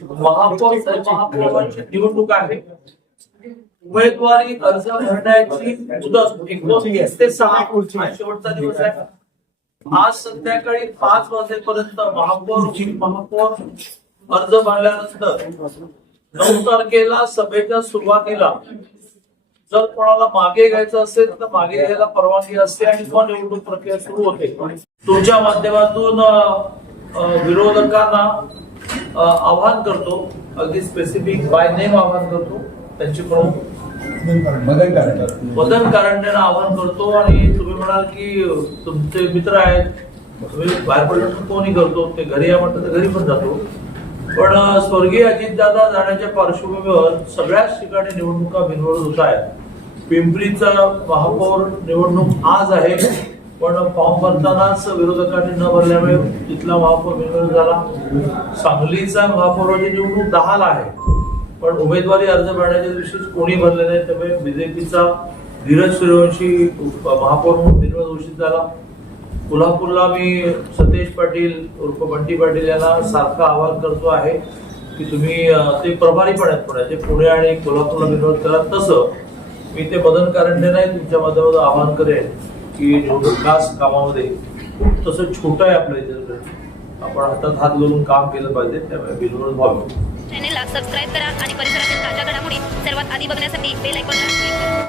महापौरांची निवडणूक आहे. उमेदवारी अर्ज भरण्याची मुदत 29 ते 6 हा शेवटचा दिवस आहे. आज संध्याकाळी 5 वाजेपर्यंत महापौर अर्ज भरल्यानंतर 9 तारखेला सभेच्या सुरुवातीला जर कोणाला मागे घ्यायचं असेल तर मागे घ्यायला परवानगी असते आणि मग निवडणूक प्रक्रिया सुरू होते. तुमच्या माध्यमातून विरोधकांना आवाहन करतो, अगदी स्पेसिफिक बाय नेम आवाहन करतो, त्यांची प्रमुख मदन कारंडेंना आवाहन करतो. आणि तुम्ही म्हणाल की तुमचे मित्र आहेत, तुम्ही बाहेर पडलं कोणी करतो, ते घरी या म्हटलं तर घरी पण जातो. पण स्वर्गीय अजितदादा जाण्याच्या पार्श्वभूमीवर सगळ्याच ठिकाणी निवडणुका बिनविरोध होत आहेत. पिंपरीचा महापौर निवडणूक आज आहे, पण फॉर्म भरतानाच विरोधकांनी न भरल्यामुळे तिथला महापौर बिनविरोध झाला. सांगलीचा महापौराची निवडणूक 10 आहे, पण उमेदवारी अर्ज भरण्याच्या दिवशी कोणी भरले नाही, त्यामुळे बीजेपीचा धीरज सूर्यवंशी महापौर म्हणून बिनविरोध घोषित झाला. कोल्हापूरला मी सतेज पाटील उर्फ बंटी पाटील यांना सारखं आवाहन करतो आहे की तुम्ही ते प्रभारी पण आहेत पुण्याचे, पुणे आणि कोल्हापूरला विरोध करा. तसं मी ते मदन कारंडेंनाही तुमच्या माध्यमातून आवाहन करेन की निवडणूक खास कामामध्ये खूप तसं छोटं आहे आपल्या इथे, आपण हातात हात घालून काम केलं पाहिजे, त्यामुळे बिनविरोध व्हावं. चॅनेलला सबस्क्राईब करा आणि परिसरातील ताज्या घडामोडी सर्वात आधी बघण्यासाठी बेल आयकॉनला क्लिक करा.